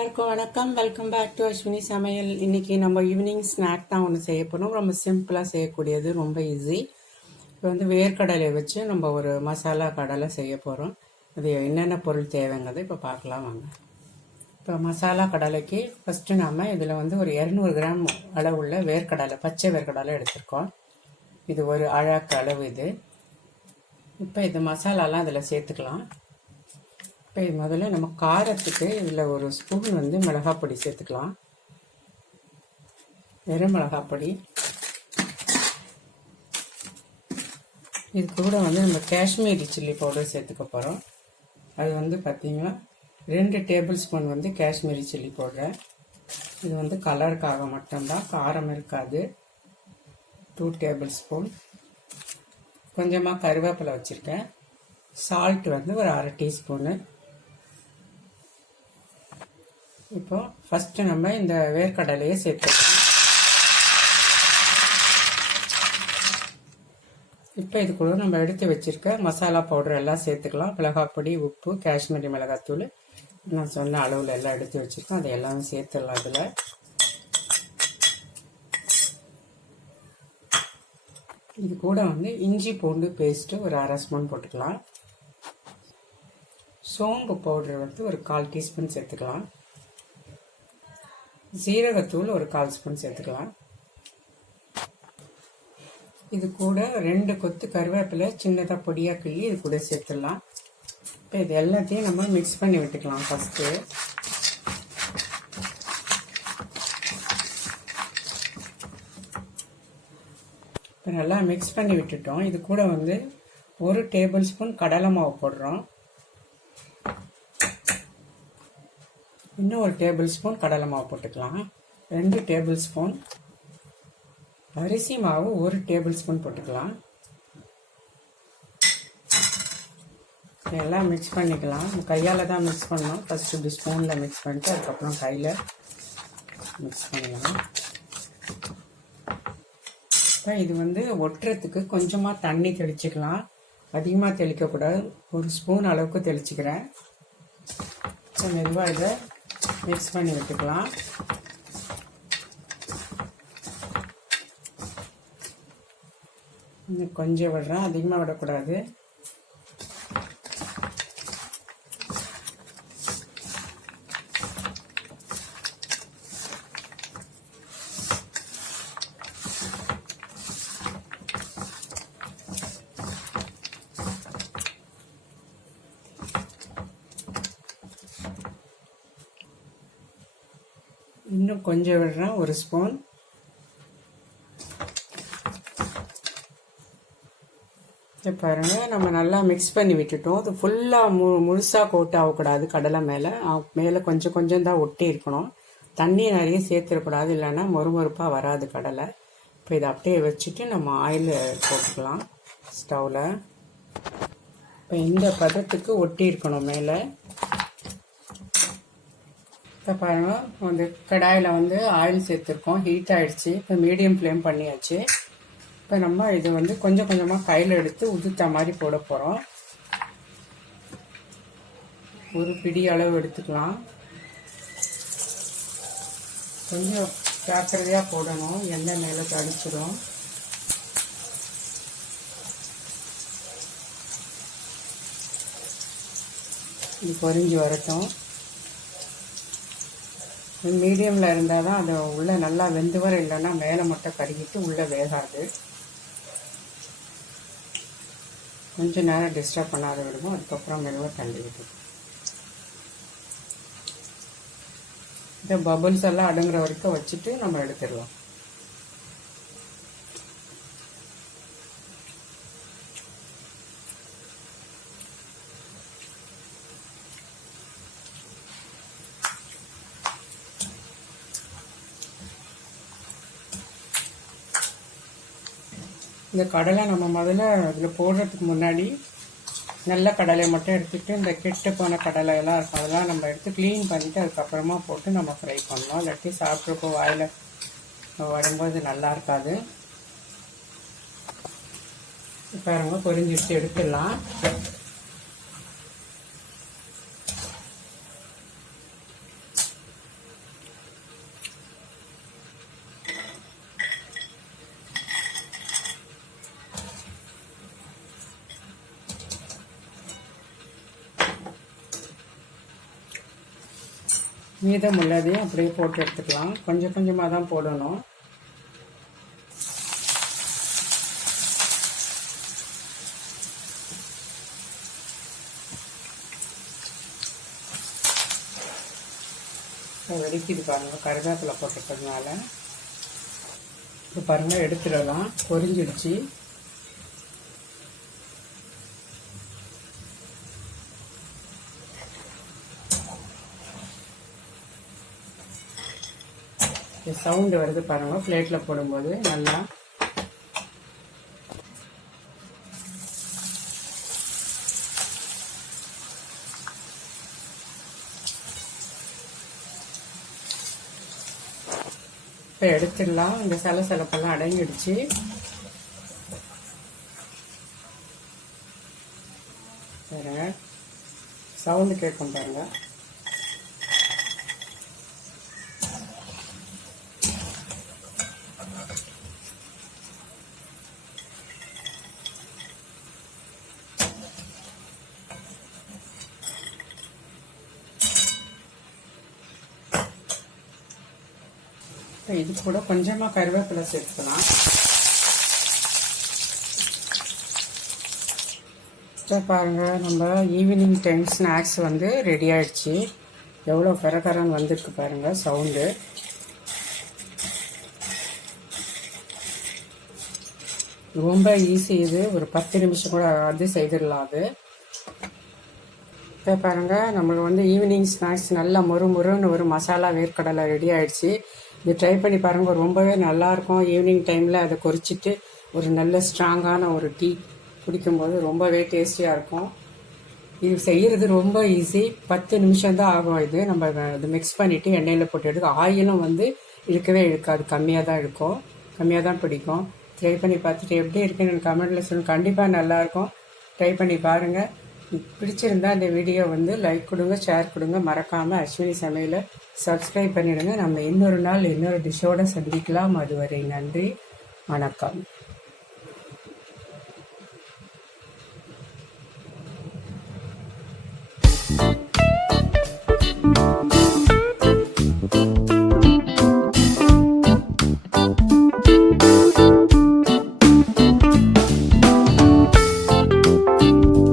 எல்லாருக்கும் வணக்கம். Welcome back to Ashwini சமையல். இன்னைக்கு நம்ம ஈவினிங் ஸ்நாக் தான் ஒன்று செய்ய போகிறோம். ரொம்ப சிம்பிளாக செய்யக்கூடியது, ரொம்ப ஈஸி. இப்போ வந்து வேர்க்கடலையை வச்சு நம்ம ஒரு மசாலா கடலை செய்ய போகிறோம். அது என்னென்ன பொருள் தேவைங்கிறது இப்போ பார்க்கலாம் வாங்க. இப்போ மசாலா கடலைக்கு ஃபஸ்ட்டு நாம் இதில் வந்து ஒரு 200 கிராம் அளவுள்ள வேர்க்கடலை, பச்சை வேர்க்கடலை எடுத்துருக்கோம். இது ஒரு அழகு அளவு இது. இப்போ இது மசாலாலாம் இதில் சேர்த்துக்கலாம். இப்போ முதல்ல நம்ம காரத்துக்கு இதில் ஒரு ஸ்பூன் வந்து மிளகாப்பொடி சேர்த்துக்கலாம். வெறும் மிளகாப்பொடி. இது கூட வந்து நம்ம காஷ்மீரி சில்லி பவுடர் சேர்த்துக்க போகிறோம். அது வந்து பார்த்திங்கன்னா 2 டேபிள் ஸ்பூன் வந்து காஷ்மீரி சில்லி பவுடர். இது வந்து கலருக்காக மட்டும்தான், காரம் இருக்காது. 2 டேபிள் ஸ்பூன். கொஞ்சமாக கருவேப்பிலை வச்சுருக்கேன். சால்ட் வந்து ஒரு 1/2 டீஸ்பூனு. இப்போ ஃபஸ்ட்டு நம்ம இந்த வேர்க்கடலையை சேர்த்துக்கலாம். இப்போ இது கூட நம்ம எடுத்து வச்சிருக்க மசாலா பவுடர் எல்லாம் சேர்த்துக்கலாம். மிளகாப்பொடி, உப்பு, காஷ்மீரி மிளகாத்தூள், நான் சொன்ன அளவில் எல்லாம் எடுத்து வச்சுருக்கோம். அதை எல்லாம் சேர்த்துடலாம். அதில் இது கூட வந்து இஞ்சி பூண்டு பேஸ்ட்டு ஒரு 1/2 ஸ்பூன் போட்டுக்கலாம். சோம்பு பவுடர் வந்து ஒரு 1/4 டீஸ்பூன் சேர்த்துக்கலாம். ஜீரகத்தூள் ஒரு 1/4 ஸ்பூன் சேர்த்துக்கலாம். இது கூட 2 கொத்து கருவேப்பிலை சின்னதாக பொடியாக கிள்ளி இது கூட சேர்த்துடலாம். இப்போ இது எல்லாத்தையும் நம்ம மிக்ஸ் பண்ணி விட்டுக்கலாம். ஃபஸ்ட்டு இப்போ நல்லா மிக்ஸ் பண்ணி விட்டுட்டோம். இது கூட வந்து 1 டேபிள் ஸ்பூன் கடலை மாவு போடுறோம். இன்னும் 1 டேபிள் ஸ்பூன் கடலை மாவு போட்டுக்கலாம். 2 டேபிள் ஸ்பூன் அரிசி மாவு, 1 டேபிள் ஸ்பூன் போட்டுக்கலாம். எல்லாம் மிக்ஸ் பண்ணிக்கலாம். கையால் தான் மிக்ஸ் பண்ணோம். ஃபஸ்ட்டு இப்படி ஸ்பூனில் மிக்ஸ் பண்ணிட்டு அதுக்கப்புறம் கையில் மிக்ஸ் பண்ணிக்கலாம். இப்போ இது வந்து ஒட்டுறதுக்கு கொஞ்சமாக தண்ணி தெளிச்சுக்கலாம். அதிகமாக தெளிக்கக்கூடாது. 1 ஸ்பூன் அளவுக்கு தெளிச்சுக்கிறேன். மெதுவாக இதை மிக்ஸ் பண்ணி விட்டுக்கலாம். இன்னும் கொஞ்சம் விடுறேன், அதிகமாக விடக்கூடாது. இன்னும் கொஞ்சம் விடுறேன், 1 ஸ்பூன். இதை பாருங்கள், நம்ம நல்லா மிக்ஸ் பண்ணி விட்டுட்டோம். அது ஃபுல்லாக முழுசாக கோட் ஆகக்கூடாது. கடலை மேலே கொஞ்சம் கொஞ்சம் தான் ஒட்டி இருக்கணும். தண்ணி நிறைய சேர்த்துடக்கூடாது, இல்லைன்னா மொறுமொறுப்பாக வராது கடலை. இப்போ இதை அப்படியே வச்சுட்டு நம்ம ஆயில் போட்டுக்கலாம் ஸ்டவ்வில். இப்போ இந்த பதத்துக்கு ஒட்டி இருக்கணும் மேலே. இப்போ பாருங்கள், அந்த கடாயில் வந்து ஆயில் சேர்த்துருக்கோம். ஹீட் ஆகிடுச்சு. இப்போ மீடியம் ஃப்ளேம் பண்ணியாச்சு. இப்போ நம்ம இது வந்து கொஞ்சம் கொஞ்சமாக கையில் எடுத்து உதுத்த மாதிரி போட போகிறோம். ஒரு பிடி அளவு எடுத்துக்கலாம். கொஞ்சம் ஜாக்கிரதையாக போடணும், எண்ணெய் மேலே தடிச்சிடும். இது பொரிஞ்சு வரட்டும். மீடியமில் இருந்தால் தான் அது உள்ளே நல்லா வெந்து வர, இல்லைன்னா மேலே மட்டும் கருகிட்டு உள்ளே வேகாது. கொஞ்சம் நேரம் டிஸ்டர்ப் பண்ணாத விடுவோம். அதுக்கப்புறம் மெதுவாக தள்ளி விடுவோம். இந்த பபுள்ஸ் எல்லாம் அடங்குற வரைக்கும் வச்சுட்டு நம்ம எடுத்துடலாம். இந்த கடலை நம்ம முதல்ல அதில் போடுறதுக்கு முன்னாடி நல்ல கடலையை மட்டும் எடுத்துகிட்டு இந்த கெட்டு போன கடலை எல்லாம் இருக்கும், அதெல்லாம் நம்ம எடுத்து க்ளீன் பண்ணிவிட்டு அதுக்கப்புறமா போட்டு நம்ம ஃப்ரை பண்ணணும். இல்லாட்டி சாப்பிட்றப்போ வாயில் வரும்போது நல்லா இருக்காது. பாருங்க, பொரிஞ்சிட்டு எடுத்துடலாம். மீதம் உள்ளதையும் அப்படியே போட்டு எடுத்துக்கலாம். கொஞ்சம் கொஞ்சமாக தான் போடணும். வெடிக்கிது பாருங்கள், கருவேப்பிலை போட்டுக்கிறதுனால. இப்போ பாருங்கள், எடுத்துடலாம். பொரிஞ்சிடுச்சு. சவுண்டு வருது பாருங்கள், பிளேட்டில் போடும்போது நல்லா. இப்போ எடுத்துடலாம். இந்த சலசலப்பெல்லாம் அடங்கிடுச்சு. பாருங்க, சவுண்டு கேட்கும் பாருங்க. இது கூட கொஞ்சமாக கருவேப்பிலை சேர்த்துக்கலாம். பாருங்கள், நம்ம ஈவினிங் டைம் ஸ்நாக்ஸ் வந்து ரெடி ஆயிடுச்சு. எவ்வளோ கரகரன்னு வந்திருக்கு பாருங்கள் சவுண்டு. ரொம்ப ஈஸி. இது ஒரு 10 நிமிஷம் கூட அது செய்திடலாம். அது இப்போ பாருங்கள், நம்மளுக்கு வந்து ஈவினிங் ஸ்நாக்ஸ் நல்லா மொறுன்னு ஒரு மசாலா வேர்க்கடலை ரெடி ஆயிடுச்சு. இது ட்ரை பண்ணி பாருங்கள், ரொம்பவே நல்லாயிருக்கும். ஈவினிங் டைமில் அதை கொறிச்சிட்டு ஒரு நல்ல ஸ்ட்ராங்கான ஒரு டீ குடிக்கும்போது ரொம்பவே டேஸ்டியாக இருக்கும். இது செய்கிறது ரொம்ப ஈஸி. 10 நிமிஷம் தான் ஆகும். இது நம்ம இது மிக்ஸ் பண்ணிவிட்டு எண்ணெயில் போட்டு எடுக்க. ஆயிலும் வந்து இழுக்கவே இழுக்காது, கம்மியாக தான் இழுக்கும், கம்மியாக தான் பிடிக்கும். ட்ரை பண்ணி பார்த்துட்டு எப்படி இருக்குன்னு எனக்கு கமெண்ட்டில் சொல்லுங்கள். கண்டிப்பாக நல்லாயிருக்கும். ட்ரை பண்ணி பாருங்கள். பிடிச்சிருந்தா இந்த வீடியோ வந்து லைக் கொடுங்க, ஷேர் கொடுங்க. மறக்காமல் அஸ்வினி சமையலை சப்ஸ்கிரைப் பண்ணிவிடுங்க. நம்ம இன்னொரு நாள் இன்னொரு டிஷ்ஷோடு சந்திக்கலாம். அதுவரை நன்றி, வணக்கம்.